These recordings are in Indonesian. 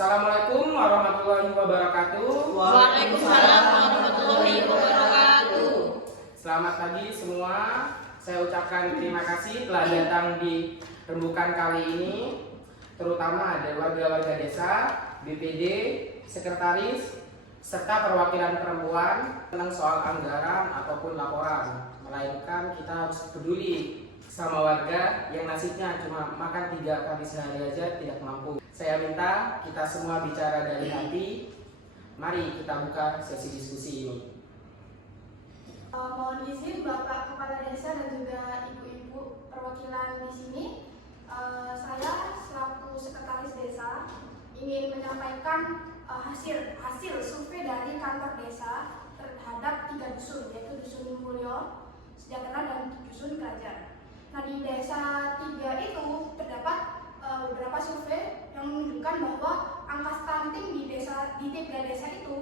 Assalamualaikum warahmatullahi wabarakatuh. Waalaikumsalam warahmatullahi wabarakatuh. Selamat pagi semua. Saya ucapkan terima kasih telah datang di rembukan kali ini, terutama ada warga-warga desa, BPD, sekretaris, serta perwakilan perempuan tentang soal anggaran ataupun laporan. Melainkan kita harus peduli sama warga yang nasibnya cuma makan 3 kali sehari aja tidak mampu. Saya minta kita semua bicara dari hati. Mari kita buka sesi diskusi ini. Mohon izin Bapak Kepala Desa dan juga ibu-ibu perwakilan di sini. Saya selaku sekretaris desa ingin menyampaikan hasil survei dari kantor desa terhadap 3 dusun, yaitu Dusun Mulyo, Sejahtera, dan Dusun Kerajaan. Nah, di desa 3 itu terdapat beberapa survei yang menunjukkan bahwa angka stunting di 3 desa itu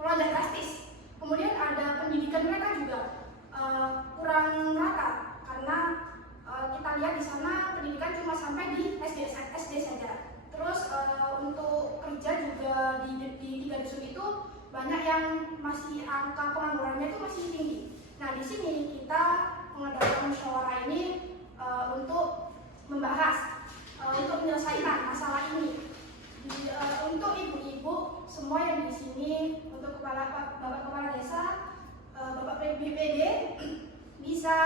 melonjak drastis. Kemudian ada pendidikan mereka juga kurang rata karena kita lihat di sana pendidikan cuma sampai di SD saja. Terus untuk kerja juga di 3 dusun itu banyak yang masih angka penganggurannya itu masih tinggi. Nah, di sini kita mengadakan musyawarah ini untuk membahas, untuk menyelesaikan masalah ini. Untuk ibu-ibu semua yang di sini, untuk bapak kepala desa, bapak BPD, bisa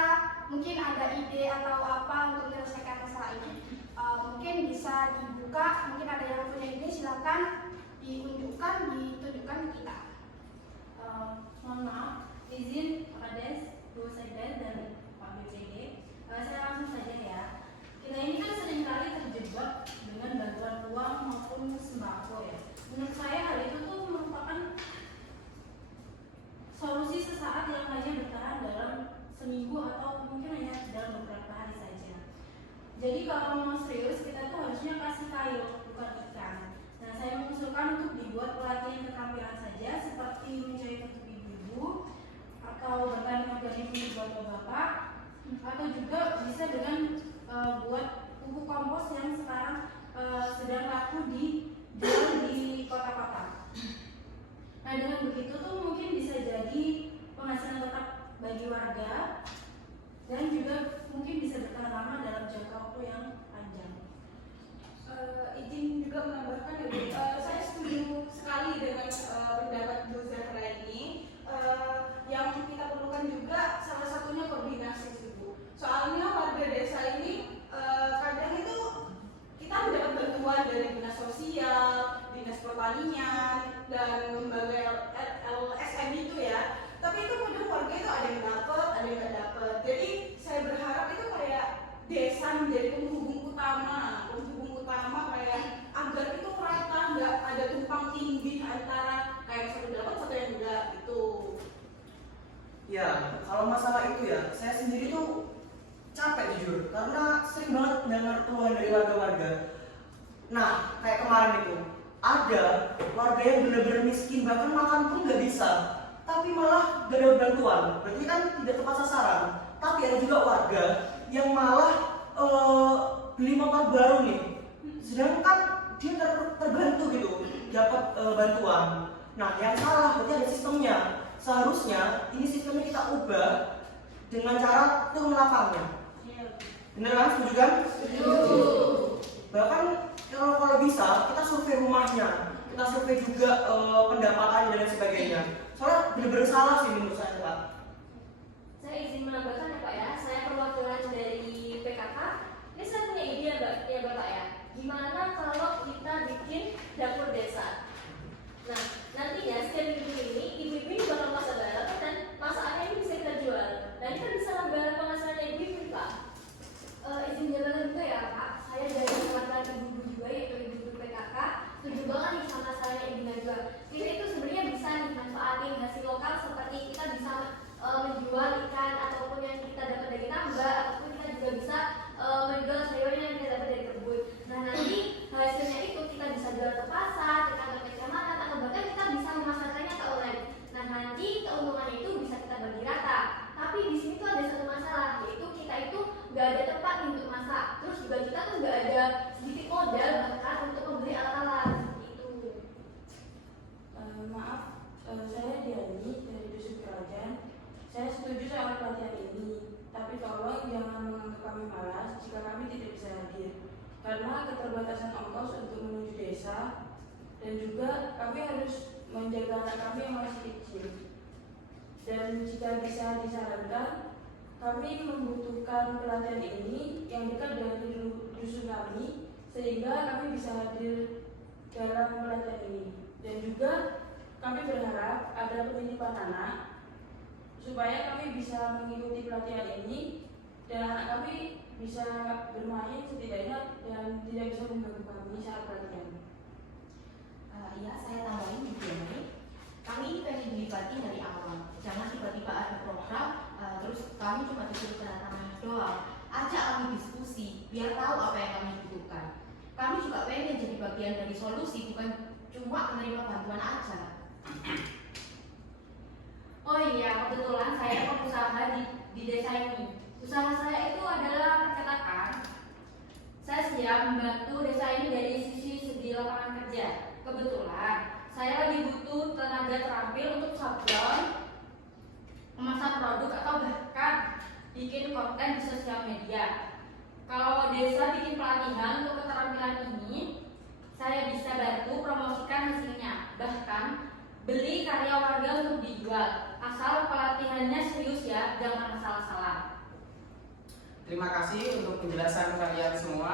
mungkin ada ide atau apa untuk menyelesaikan masalah ini. Mungkin bisa dibuka, mungkin ada yang punya ide, silakan ditunjukkan ke kita. Mohon maaf, izin Pak Kades, Bu Sekdes, dan Pak BPD. Saya langsung saja ya. Kita ini kan seringkali terjebak dengan bantuan uang maupun sembako ya. Menurut saya hal itu tuh merupakan solusi sesaat yang hanya bertahan dalam seminggu atau mungkin hanya dalam beberapa hari saja. Jadi kalau mau serius kita tuh harusnya kasih kail, bukan ikan. Nah, saya mengusulkan untuk dibuat pelatihan keterampilan saja seperti menjahit untuk ibu-ibu atau bahkan organik untuk bapak-bapak, atau juga bisa dengan buat pupuk kompos yang sekarang sedang laku dijual di kota-kota. Nah, dengan begitu tuh mungkin bisa jadi penghasilan tetap bagi warga dan juga mungkin bisa bertahan lama dalam jangka waktu yang panjang. Izin juga menambahkan ya Bu, saya setuju sekali dengan pendapat Bu Zahra ini. Yang kita perlukan juga salah satunya koordinasi sih Bu. Soalnya warga desa ini kadang itu kita mendapat bantuan dari dinas sosial, dinas pertanian, dan lembaga LSM itu ya. Tapi itu kadang warga itu ada yang dapat, ada yang nggak dapat. Jadi saya berharap itu kayak desa menjadi penghubung utama kayak agar itu rata, nggak ada tumpang tindih antara kayak satu dapat satu yang enggak gitu. Ya, kalau masalah itu ya, saya sendiri tuh capek jujur karena sering banget mendengar keluhan dari warga-warga. Nah, kayak kemarin itu ada warga yang benar-benar miskin, bahkan makan pun nggak bisa, tapi malah gak ada bantuan. Berarti kan tidak tepat sasaran. Tapi ada juga warga yang malah beli motor baru nih, sedangkan dia terbantu gitu dapat bantuan. Nah, yang salah berarti ada sistemnya. Seharusnya ini sistemnya kita ubah dengan cara turun lapangnya. Bener kan? Setuju kan? Setuju. Bahkan kalau bisa kita survei rumahnya, kita survei juga pendapatannya dan lain sebagainya. Soalnya bener-bener salah sih menurut saya, Pak. Saya izin menambahkan ya Pak ya, saya perwakilan dari PKK. Ini saya punya ide ya Bapak ya. Gimana kalau kita bikin dapur desa? Nah, nantinya setiap minggu ini ibu-ibu ini bakal masak bareng dan masakannya ini bisa kita jual. Dan kita bisa ngambil penghasilannya ibu-ibu Pak. Izin jabatan juga ya Pak. Saya dari perwakilan ibu-ibu juga, yaitu ibu-ibu PKK. Setuju banget nih sama saya Ibu Najwa. Kita itu sebenarnya bisa nih manfaatin hasil lokal seperti kita bisa menjual ikan ataupun yang kita dapat dari tambak, ataupun kita juga bisa menjual sayuran yang kita dapat dari kebun. Nah, nanti hasilnya itu kita bisa jual ke pasar, ke kantor kecamatan, atau bahkan kita bisa memasarkannya ke online. Nah, nanti keuntungan itu bisa kita bagi rata. Tapi di sini tuh ada satu masalah, yaitu kita itu nggak ada tempat untuk masak. Terus juga kita tuh nggak ada sedikit modal bahkan untuk membeli alat malas jika kami tidak bisa hadir karena keterbatasan ongkos untuk menuju desa, dan juga kami harus menjaga anak kami yang masih kecil. Dan jika bisa disarankan, kami membutuhkan pelatihan ini yang dekat dengan dusun kami sehingga kami bisa hadir dalam pelatihan ini. Dan juga kami berharap ada penitipan anak supaya kami bisa mengikuti pelatihan ini dan anak kami bisa bermain setidaknya dan tidak bisa mengganggu kami saat pelatihan. Ya, saya tambahin gitu ya, Mari. Kami ini pengen dilibatin dari awal. Jangan tiba-tiba ada program, terus kami cuma disuruh tanda tangan doang. Ajak kami diskusi, biar tahu apa yang kami butuhkan. Kami juga pengen jadi bagian dari solusi, bukan cuma menerima bantuan aja. Oh iya, kebetulan saya pengusaha di desa ini. Usaha saya itu adalah percetakan. Saya siap membantu desa ini dari segi lapangan kerja. Kebetulan saya lagi butuh tenaga terampil untuk sablon, memasak produk atau bahkan bikin konten di sosial media. Kalau desa bikin pelatihan untuk keterampilan ini, saya bisa bantu promosikan hasilnya. Bahkan beli karya warga untuk dijual. Asal pelatihannya serius ya, jangan asal-asalan. Terima kasih untuk penjelasan kalian semua.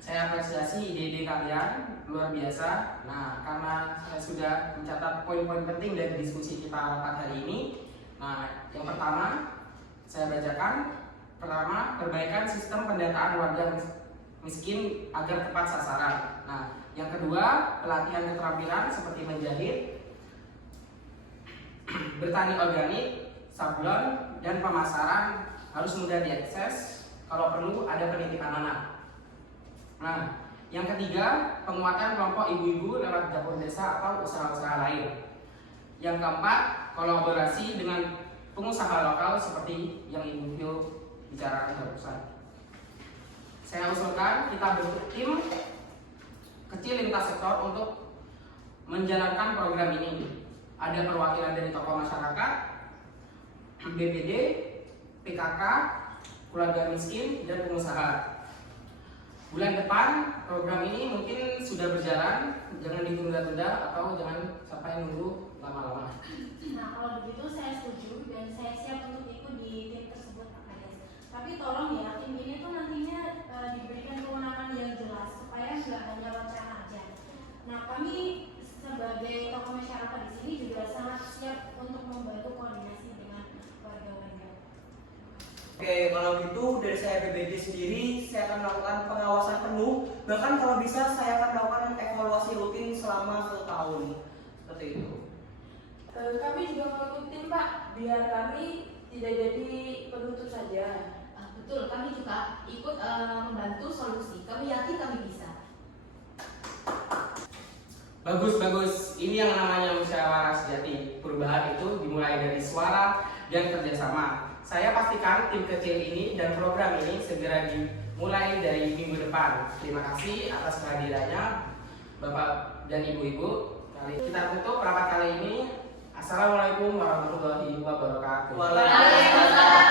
Saya apresiasi ide-ide kalian, luar biasa. Nah, karena saya sudah mencatat poin-poin penting dari diskusi kita rapat hari ini. Nah, yang pertama saya bacakan. Pertama, perbaikan sistem pendataan warga miskin agar tepat sasaran. Nah, yang kedua, pelatihan keterampilan seperti menjahit, bertani organik, sablon, dan pemasaran harus mudah diakses. Kalau perlu ada penitipan anak. Nah, yang ketiga, penguatan kelompok ibu-ibu lewat dapur desa atau usaha-usaha lain. Yang keempat, kolaborasi dengan pengusaha lokal seperti yang Ibu Hyo bicarakan barusan. Saya usulkan kita bentuk tim kecil lintas sektor untuk menjalankan program ini. Ada perwakilan dari tokoh masyarakat, BPD, PKK, keluarga miskin, dan pengusaha. Bulan depan program ini mungkin sudah berjalan, jangan ditunda-tunda atau jangan sampai nunggu lama-lama. Nah, kalau begitu saya setuju dan saya siap untuk ikut di tim tersebut, Pak Kades. Tapi tolong ya, tim ini tuh nantinya diberikan kewenangan yang jelas supaya nggak hanya wacana aja. Nah, kami sebagai tokoh masyarakat di sini juga sangat siap untuk membantu koordinasi dengan warga-warga. Oke, kalau gitu dari saya PBD sendiri, saya akan melakukan pengawasan penuh. Bahkan kalau bisa saya akan melakukan evaluasi rutin selama 1 tahun. Seperti itu. Kami juga mau ikut tim, Pak, biar kami tidak jadi penutup saja. Betul, kami juga ikut membantu solusi. Kami yakin kami bisa. Bagus. Ini yang namanya musyawarah sejati. Perubahan itu dimulai dari suara dan kerjasama. Saya pastikan tim kecil ini dan program ini segera dimulai dari minggu depan. Terima kasih atas kehadirannya Bapak dan Ibu-ibu. Kita tutup rapat kali ini. Assalamualaikum warahmatullahi wabarakatuh. Waalaikumsalam.